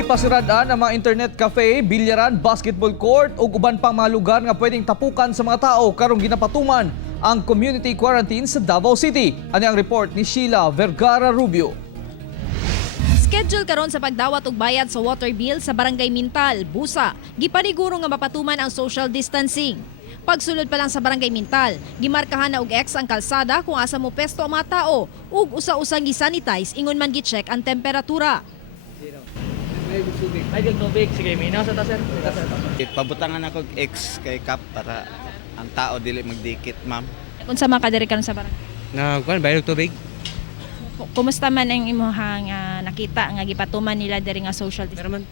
Gipasiradaan ang mga internet cafe, bilyaran, basketball court ug uban pang mga lugar nga pwedeng tapukan sa mga tao karong ginapatuman ang community quarantine sa Davao City. Ani ang report ni Sheila Vergara Rubio. Schedule karon sa pagdawat og bayad sa water bill sa Barangay Mintal, Busa. Gipaniguro nga mapatuman ang social distancing. Pagsulod pa lang sa Barangay Mintal, gimarkahan na og X ang kalsada kung asa mo pesto ang mga tao ug usa-usang gisanitize ingon man gi-check ang temperatura. Ay, tubig. Sige, minaw sa taser. Pabutangan ako X kay Kap para ang tao dili magdikit, ma'am. Kung sa mga kadiri karon sa barangay. Kuan bayad tubig. Kumusta man ang imuhang nakita nga gipatuman nila diri nga social distancing?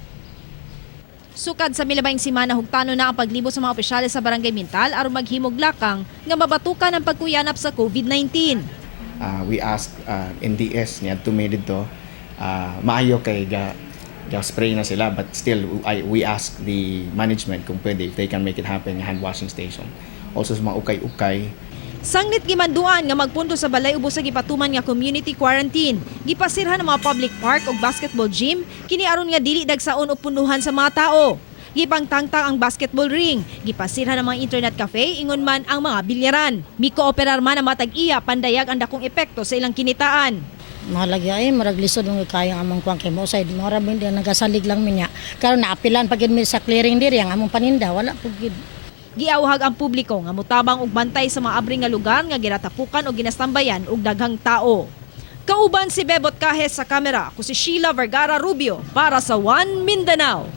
Sukad sa milabayng semana hugtano na ang paglibo sa mga opisyales sa Barangay Mintal aron maghimog lakang nga mabatukan ang pagkuyanap sa COVID-19. We ask NDS niya tumidid to maayo kay spray na sila, but still we ask the management kung pwede if they can make it happen hand washing station. Also sa mga ukay-ukay. Sangnit gimanduan nga magpundo sa balay ubos sa gipatuman nga community quarantine. Gipasirhan ang mga public park ug basketball gym kini aron nga dili dagsaon o punduhan sa mga tao. Gipangtangtang ang basketball ring, gipasirhan ang mga internet cafe ingon man ang mga bilyaran. Mikooperar man ang matag iya pandayag ang dakong epekto sa ilang kinitaan. Mahalagi ay maraglisod ng kayang among kuang kay mo side mo ra din nagasalig lang minya karon naapilan pag mi sa clearing diri ang among paninda wala pugid. Giawhag ang publiko nga mutabang og bantay sa mga abring nga lugar nga ginatapukan o ginastambayan og daghang tao. Kauban si Bebot Kahes sa kamera, ako si Sheila Vergara Rubio para sa One Mindanao.